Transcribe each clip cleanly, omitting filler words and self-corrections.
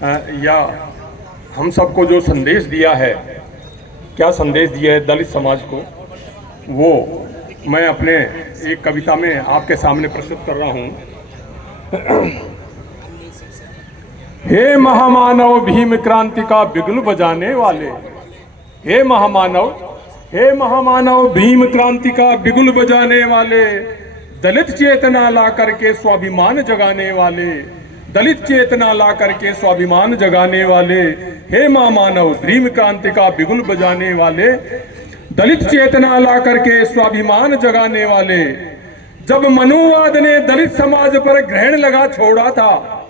या हम सबको जो संदेश दिया है, क्या संदेश दिया है दलित समाज को, वो मैं अपने एक कविता में आपके सामने प्रस्तुत कर रहा हूँ। हे महामानव भीम क्रांति का बिगुल बजाने वाले, हे महामानव भीम क्रांति का बिगुल बजाने वाले, दलित चेतना ला करके स्वाभिमान जगाने वाले, दलित चेतना ला करके स्वाभिमान जगाने वाले, हे महामानव भीम क्रांति का बिगुल बजाने वाले, दलित चेतना ला करके स्वाभिमान जगाने वाले। जब मनुवाद ने दलित समाज पर ग्रहण लगा छोड़ा था,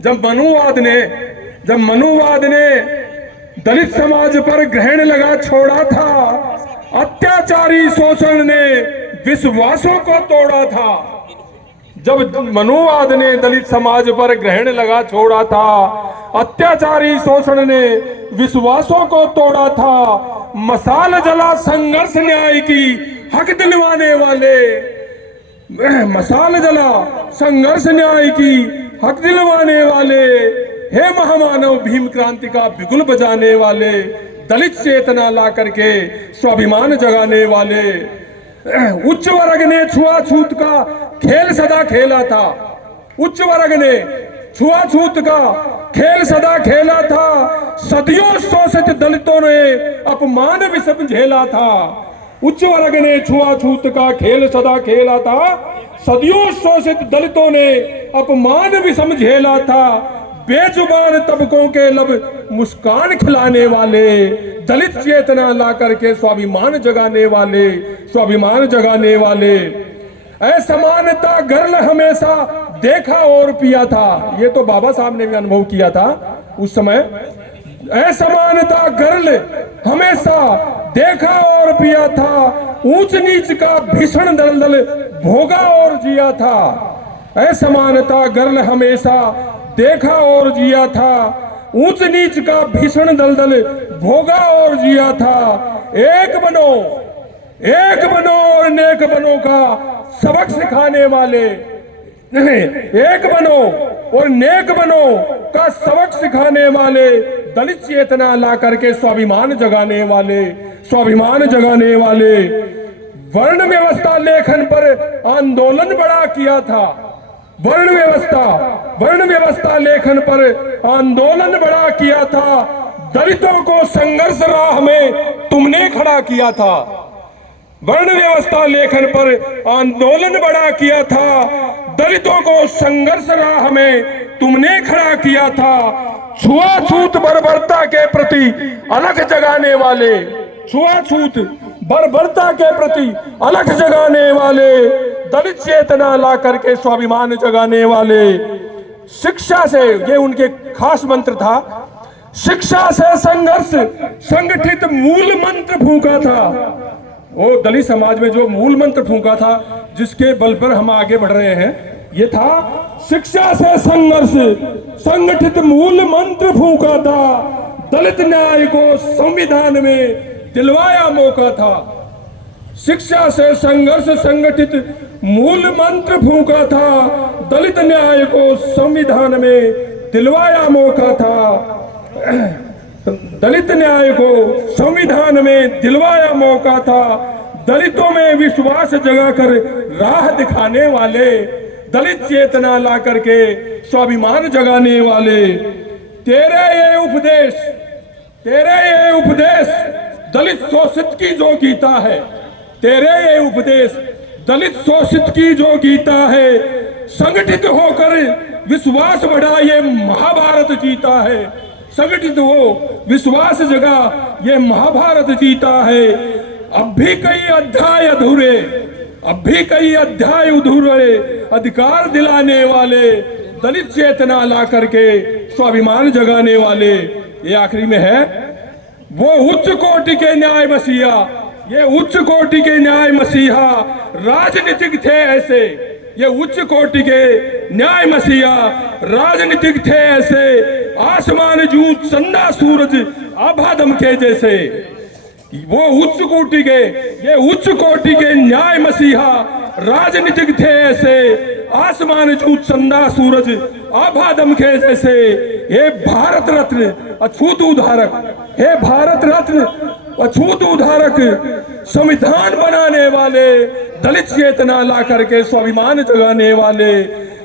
जब मनुवाद ने दलित समाज पर ग्रहण लगा छोड़ा था, अत्याचारी शोषण ने विश्वासों को तोड़ा था। जब मनुवाद ने दलित समाज पर ग्रहण लगा छोड़ा था, अत्याचारी शोषण ने विश्वासों को तोड़ा था। मशाल जला संघर्ष न्याय की हक दिलवाने वाले, मशाल जला संघर्ष न्याय की हक दिलवाने वाले, हे महामानव भीम क्रांति का बिगुल बजाने वाले, दलित चेतना ला करके स्वाभिमान जगाने वाले। उच्च वर्ग ने छुआछूत का खेल सदा खेला था, उच्च वर्ग ने छुआछूत का खेल सदा खेला था, सदियों शोषित दलितों ने अपमान विषम झेला था। उच्च वर्ग ने छुआछूत का खेल सदा खेला था, सदियों शोषित दलितों ने अपमान विषम झेला था। बेजुबान तबकों के लब मुस्कान खिलाने वाले, दलित चेतना ला करके स्वाभिमान जगाने वाले, स्वाभिमान जगाने वाले। असमानता गर्ल हमेशा देखा और पिया था, ये तो बाबा साहब ने भी अनुभव किया था उस समय। असमानता गर्ल हमेशा देखा और पिया था, ऊंच नीच का भीषण दलदल भोगा और जिया था। असमानता गर्ल हमेशा देखा और जिया था, ऊंच नीच का भीषण दलदल भोगा और जिया था। एक बनो और नेक बनो का सबक सिखाने वाले, एक बनो और नेक बनो का सबक सिखाने वाले, दलित चेतना ला करके स्वाभिमान जगाने वाले, स्वाभिमान जगाने वाले। वर्ण व्यवस्था लेखन पर आंदोलन बड़ा किया था, वर्ण व्यवस्था लेखन पर आंदोलन बड़ा किया था। दलितों को संघर्ष राह में तुमने खड़ा किया था, वर्ण व्यवस्था लेखन पर आंदोलन बड़ा किया था। दलितों को संघर्ष राह में तुमने खड़ा किया था। छुआछूत बर्बरता के प्रति अलग जगाने वाले, छुआछूत बर्बरता के प्रति अलग जगाने वाले, दलित चेतना ला करके स्वाभिमान जगाने वाले। शिक्षा से, ये उनके खास मंत्र था, शिक्षा से संघर्ष संगठित मूल मंत्र फूंका था। वो दलित समाज में जो मूल मंत्र फूंका था, जिसके बल पर हम आगे बढ़ रहे हैं, ये था शिक्षा से संघर्ष संगठित मूल मंत्र फूंका था। दलित न्याय को संविधान में दिलवाया मौका था। शिक्षा से संघर्ष संगठित मूल मंत्र फूंका था, दलित न्याय को संविधान में दिलवाया मौका था। दलित न्याय को संविधान में दिलवाया मौका था। दलितों में विश्वास जगाकर राह दिखाने वाले, दलित चेतना ला करके स्वाभिमान जगाने वाले। तेरे ये उपदेश दलित शोषित की जो गीता है, तेरे ये उपदेश दलित शोषित की जो गीता है। संगठित होकर विश्वास बढ़ा ये महाभारत जीता है, संगठित हो विश्वास जगा ये महाभारत जीता है। अब भी कई अध्याय अधूरे, अब भी कई अध्याय अधूरे, अधिकार दिलाने वाले, दलित चेतना ला करके स्वाभिमान जगाने वाले। ये आखिरी में है, वो उच्च कोटि के न्याय मसीहा, ये उच्च कोटि के न्याय मसीहा राजनीतिक थे ऐसे, ये उच्च कोटि के न्याय मसीहा राजनीतिक थे ऐसे। आसमान जूत चंदा सूरज आभा दमके जैसे। वो उच्च कोटि के, ये उच्च कोटि के न्याय मसीहा राजनीतिक थे ऐसे। आसमान जूत चंदा सूरज आभा दमके जैसे। हे भारत रत्न अछूत उद्धारक, हे भारत रत्न अछूत उद्धारक, संविधान बनाने वाले, दलित चेतना ला करके स्वाभिमान जगाने वाले,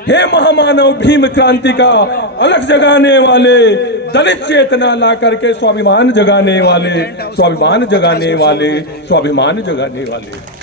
हे महामानव भीम क्रांति का अलग जगाने वाले, दलित चेतना ला करके स्वाभिमान जगाने वाले, स्वाभिमान जगाने वाले, स्वाभिमान जगाने वाले।